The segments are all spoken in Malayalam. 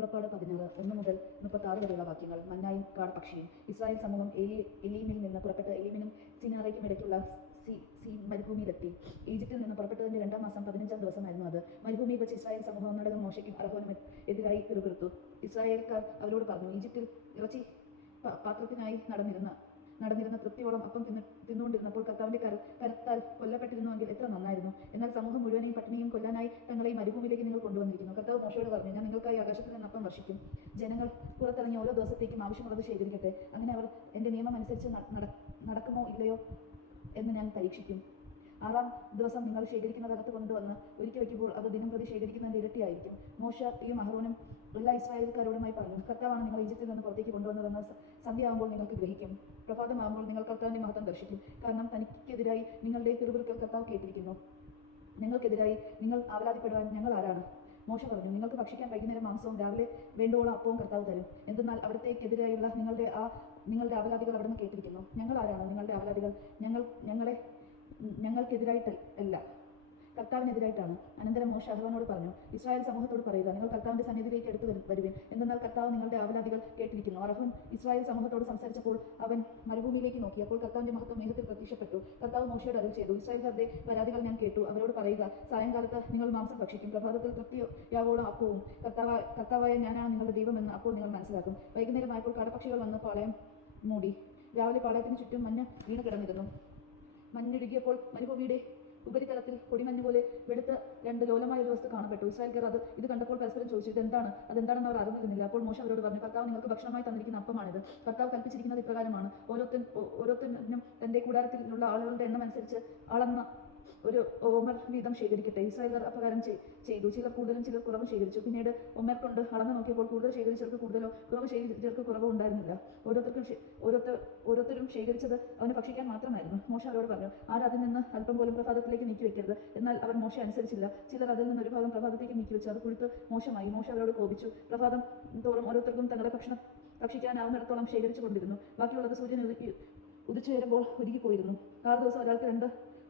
പുറപ്പാട് 16:1-36 വരെയുള്ള വാക്യങ്ങൾ. മന്നായും കാടപ്പക്ഷിയും. ഇസ്രായേൽ സമൂഹം എലീമിൽ നിന്ന് പുറപ്പെട്ട് എലീമിനും സിനാറയ്ക്കും ഇടയ്ക്കുള്ള സീൻ മരുഭൂമിയിലെത്തി. ഈജിപ്തിൽ നിന്ന് പുറപ്പെട്ടതിന്റെ 2-ാം മാസം 15-ാം ദിവസമായിരുന്നു അത്. മരുഭൂമിയിൽ വെച്ച് ഇസ്രായേൽ സമൂഹം ഒന്നടങ്കം മോശയ്ക്കും അഹരോനും എതിരായി പിറുപിറുത്തു. ഇസ്രായേൽക്കാർ അവരോട് പറഞ്ഞു, ഈജിപ്തിൽ ഇറച്ചി പാത്രത്തിനായി നടന്നിരുന്ന തൃപ്തിയോളം അപ്പം തിന്നുകൊണ്ടിരുന്നപ്പോൾ കർത്താവിന്റെ കരത്താൽ കൊല്ലപ്പെട്ടിരുന്നുവെങ്കിൽ എത്ര നന്നായിരുന്നു. എന്നാൽ സമൂഹം മുഴുവനെയും പട്ടിണിയും കൊല്ലാനായി തങ്ങളെ മരുഭൂമിയിലേക്ക് നിങ്ങൾ കൊണ്ടുവന്നിരിക്കുന്നു. കർത്താവ് മോശയോട് പറഞ്ഞു, ഞാൻ നിങ്ങൾക്കായി ആകാശത്തിൽ നിന്ന് അപ്പം വർഷിക്കും. ജനങ്ങൾ പുറത്തിറങ്ങി ഓരോ ദിവസത്തേക്കും ആവശ്യമുള്ളത് ശേഖരിക്കട്ടെ. അങ്ങനെ അവർ എൻ്റെ നിയമം അനുസരിച്ച് നടക്കുമോ ഇല്ലയോ എന്ന് ഞാൻ പരീക്ഷിക്കും. 6-ാം ദിവസം നിങ്ങൾ ശേഖരിക്കുന്നത് അകത്ത് കൊണ്ടുവന്ന് ഒരുക്കി വയ്ക്കുമ്പോൾ അത് ദിനം പ്രതി ശേഖരിക്കുന്നതിൻ്റെ ഇരട്ടിയായിരിക്കും. മോശയും അഹരോനും എല്ലാ ഇസ്രായേൽക്കാരോടുമായി പറഞ്ഞു, കർത്താവാണ് നിങ്ങൾ ഈജിപ്തിൽ നിന്ന് പുറത്തേക്ക് കൊണ്ടുവന്നതെന്ന് സന്ധ്യയാകുമ്പോൾ നിങ്ങൾക്ക് ഗ്രഹിക്കും. പ്രഭാതമാകുമ്പോൾ നിങ്ങൾ കർത്താവിന്റെ മഹത്വം ദർശിക്കും. കാരണം തനിക്കെതിരായി നിങ്ങളുടെ പിറുപിറുക്കൽ കർത്താവ് കേട്ടിരിക്കുന്നു. നിങ്ങൾക്കെതിരായി നിങ്ങൾ ആവലാതിപ്പെടുവാൻ ഞങ്ങൾ ആരാണ്? മോശ പറഞ്ഞു, നിങ്ങൾക്ക് ഭക്ഷിക്കാൻ വൈകുന്നേരം മാംസവും രാവിലെ വേണ്ടുവോളം അപ്പവും കർത്താവ് തരും. എന്തെന്നാൽ അവിടത്തേക്കെതിരായുള്ള നിങ്ങളുടെ ആവലാതികൾ അവിടുന്ന് കേട്ടിരിക്കുന്നു. ഞങ്ങൾ ആരാണ്? നിങ്ങളുടെ ആവലാതികൾ ഞങ്ങൾക്കെതിരായിട്ടല്ല, കർത്താവിനെതിരായിട്ടാണ്. അനന്തരം മോശ അഹരോനോട് പറഞ്ഞു, ഇസ്രായേൽ സമൂഹത്തോട് പറയുക, നിങ്ങൾ കർത്താവിന്റെ സന്നിധിയിലേക്ക് എടുത്തു വരുവിൻ. എന്തെന്നാൽ കർത്താവ് നിങ്ങളുടെ ആവലാതികൾ കേട്ടിരിക്കുന്നു. അഹരോൻ ഇസ്രായേൽ സമൂഹത്തോട് സംസാരിച്ചപ്പോൾ അവൻ മരുഭൂമിയിലേക്ക് നോക്കി. അപ്പോൾ കർത്താവിന്റെ മഹത്വം മേഘത്തിൽ പ്രത്യക്ഷപ്പെട്ടു. കർത്താവ് മോശയോട് അരുൾ ചെയ്തു, ഇസ്രായേൽക്കാരുടെ പരാതികൾ ഞാൻ കേട്ടു. അവരോട് പറയുക, സായങ്കാലത്ത് നിങ്ങൾ മാംസം ഭക്ഷിക്കും, പ്രഭാതത്തിൽ തൃപ്തിയാവോളം അപ്പവും. കർത്താവായ ഞാനാണ് നിങ്ങളുടെ ദൈവമെന്ന് അപ്പോൾ നിങ്ങൾ മനസ്സിലാക്കും. വൈകുന്നേരമായപ്പോൾ കാടപ്പക്ഷികൾ വന്ന് പാളയം മൂടി. രാവിലെ പാളയത്തിന് ചുറ്റും മഞ്ഞ് വീണ് കിടന്നിരുന്നു. മഞ്ഞിടുകിയപ്പോൾ മരുഭൂമിയുടെ ഉപരിതലത്തിൽ പൊടിമഞ്ഞുപോലെ വെളുത്ത 2 ലോലമായ ഒരു വസ്തു കാണപ്പെട്ടു. ഇസ്രായേൽക്കാർ ഇത് കണ്ടപ്പോൾ പരസ്പരം ചോദിച്ചു, അതെന്താണെന്ന് അവർ അറിഞ്ഞിരുന്നില്ല. അപ്പോൾ മോശ അവരോട് പറഞ്ഞു, കർത്താവ് നിങ്ങൾക്ക് ഭക്ഷണമായി തന്നിരിക്കുന്ന അപ്പമാണിത്. കർത്താവ് കൽപ്പിച്ചിരിക്കുന്നത് ഇപ്രകാരമാണ്, ഓരോരുത്തരും തന്റെ കൂടാരത്തിലുള്ള ആളുകളുടെ എണ്ണം അനുസരിച്ച് അളന്ന ഒരു ഓമർ വീതം ശേഖരിക്കട്ടെ. ഇസ്രായേൽക്കാർ അപ്രകാരം ചെയ്തു. ചിലർ കൂടുതലും ചിലർ കുറവും ശേഖരിച്ചു. പിന്നീട് ഒമർ കൊണ്ട് അളന്നു നോക്കിയപ്പോൾ കൂടുതൽ ശേഖരിച്ചവർക്ക് കൂടുതലോ കുറവ് ശേഖരിച്ചവർക്ക് കുറവോ ഉണ്ടായിരുന്നില്ല. ഓരോരുത്തരും ശേഖരിച്ചത് അവന് ഭക്ഷിക്കാൻ മാത്രമായിരുന്നു. മോശ അവരോട് പറഞ്ഞു, ആരും അതിൽ നിന്ന് അല്പം പോലും പ്രഭാതത്തിലേക്ക് നീക്കി വെക്കരുത്. എന്നാൽ അവർ മോശ അനുസരിച്ചില്ല. ചിലർ അതിൽ നിന്ന് ഒരു ഭാഗം പ്രഭാതത്തേക്ക് നീക്കി വെച്ചു. അത് പുഴുത്ത് മോശമായി. മോശ അവരോട് കോപിച്ചു. പ്രഭാതം തോറും ഓരോരുത്തർക്കും തങ്ങളുടെ ഭക്ഷണം ഭക്ഷിക്കാനാവുന്നിടത്തോളം ശേഖരിച്ചു കൊണ്ടിരുന്നു. ബാക്കിയുള്ളത് സൂര്യൻ ഉദിച്ചു വരുമ്പോൾ ഉരുകിപ്പോയിരുന്നു. 6 ദിവസം ഒരാൾക്ക് 2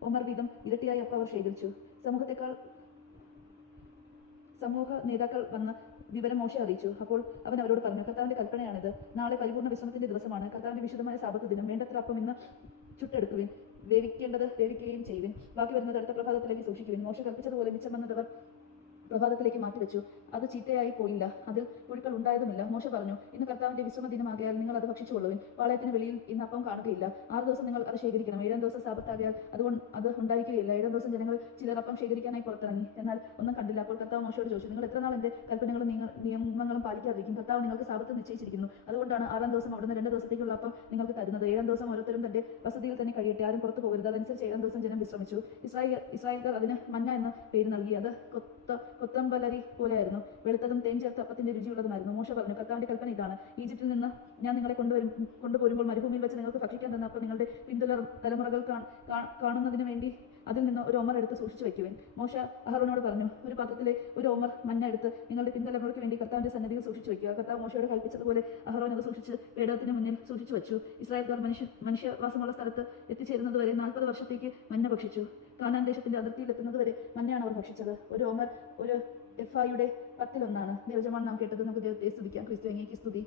ഒമർ വീതം ഇരട്ടിയായി അപ്പം അവർ ശേഖരിച്ചു. സമൂഹ നേതാക്കൾ വന്ന് വിവരം മോശ അറിയിച്ചു. അപ്പോൾ അവൻ അവരോട് പറഞ്ഞു, കർത്താവിന്റെ കൽപ്പനയാണിത്. നാളെ പരിപൂർണ്ണ വിശ്രമത്തിന്റെ ദിവസമാണ്, കർത്താവിന്റെ വിശുദ്ധമായ സാബത്ത് ദിനം. വേണ്ടത്ര അപ്പം ഇന്ന് ചുട്ടെടുക്കുവിൻ, വേവിക്കേണ്ടത് വേവിക്കുകയും ചെയ്യുവിൻ. ബാക്കി വരുന്നത് അടുത്ത പ്രഭാതത്തിലേക്ക് സൂക്ഷിക്കുവിൻ. മോശ കൽപ്പിച്ചതുപോലെ മിച്ചം വന്നതവർ പ്രഭാതത്തിലേക്ക് മാറ്റിവെച്ചു. അത് ചീത്തയായി പോയില്ല, അതിൽ പുഴുക്കൾ ഉണ്ടായതുമില്ല. മോശ പറഞ്ഞു, ഇന്ന് കർത്താവിന്റെ വിശ്രമ ദിനമാകിയാൽ നിങ്ങൾ അത് ഭക്ഷിച്ചുകൊള്ളുവിൻ. പാളയത്തിന് വെളിയിൽ ഇന്ന് അപ്പം കാണുകയില്ല. 6 ദിവസം നിങ്ങൾ അത് ശേഖരിക്കണം. 7-ാം ദിവസം സാബത്താകിയാൽ അത് ഉണ്ടായിരിക്കുകയില്ല. 7-ാം ദിവസം ജനങ്ങൾ ചിലർ അപ്പം ശേഖരിക്കാനായി പുറത്തിറങ്ങി, എന്നാൽ ഒന്നും കണ്ടില്ല. അപ്പോൾ കർത്താവ് മോശയോട് ചോദിച്ചു, നിങ്ങൾ എത്ര നാൾ എന്റെ കൽപ്പനകളും നിയമങ്ങളും പാലിക്കാതിരിക്കും? കർത്താവ് നിങ്ങൾക്ക് സാബത്ത് നിശ്ചയിച്ചിരിക്കുന്നു. അതുകൊണ്ടാണ് 6-ാം ദിവസം അവിടുന്ന് 2 ദിവസത്തേക്കുള്ള അപ്പം നിങ്ങൾക്ക് തരുന്നത്. 7-ാം ദിവസം ഓരോരുത്തരും തന്റെ വസതിയിൽ തന്നെ കഴിയട്ടെ, ആരും പുറത്തു പോകരുത്. അതനുസരിച്ച് 7-ാം ദിവസം ജനം വിശ്രമിച്ചു. ഇസ്രായേൽക്കാർ അതിന് മന്ന എന്ന പേര് നൽകി. അത് കൊത്തമ്പലരി പോലെയായിരുന്നു, വെളുത്തതും തേൻ ചേർത്ത അപ്പത്തിന്റെ രുചിയുള്ളതുമായിരുന്നു. മോശ പറഞ്ഞു, കർത്താവിന്റെ കൽപ്പന ഇതാണ്, ഈജിപ്തിൽ നിന്ന് ഞാൻ നിങ്ങളെ കൊണ്ടുപോരുമ്പോൾ മരുഭൂമിയിൽ വെച്ച് നിങ്ങൾക്ക് ഭക്ഷിക്കാൻ തന്ന അപ്പം നിങ്ങളുടെ തലമുറകൾ കാണുന്നതിന് വേണ്ടി അതിൽ നിന്ന് ഒരു ഒമർ എടുത്ത് സൂക്ഷിച്ചു വയ്ക്കുവിൻ. മോശ അഹരോനോട് പറഞ്ഞു, ഒരു പാത്രത്തിലെ ഒരു ഒമർ മഞ്ഞ എടുത്ത് നിങ്ങളുടെ പിൻതലമുറയ്ക്ക് വേണ്ടി കർത്താവിന്റെ സന്നിധിയിൽ സൂക്ഷിച്ചു വയ്ക്കുക. കർത്താവ് മോശയോട് കൽപ്പിച്ചതുപോലെ അഹരോൻ അത് സൂക്ഷിച്ച് പേടകത്തിന് മുന്നിൽ സൂക്ഷിച്ചു വെച്ചു. ഇസ്രായേൽക്കാർ മനുഷ്യവാസമുള്ള സ്ഥലത്ത് എത്തിച്ചേരുന്നതുവരെ 40 വർഷത്തേക്ക് മഞ്ഞ ഭക്ഷിച്ചു. കാനാൻ ദേശത്തിന്റെ അതിർത്തിയിൽ എത്തുന്നതുവരെ മഞ്ഞയാണ് അവർ ഭക്ഷിച്ചത്. ഒരു ഒമർ ഒരു എഫായുടെ 10-1. ദൈവജനമാണ് നാം കേട്ടത്. നമുക്ക് ദൈവത്തെ സ്തുതിക്കാം. ക്രിസ്തു അങ്ങേക്ക് സ്തുതി.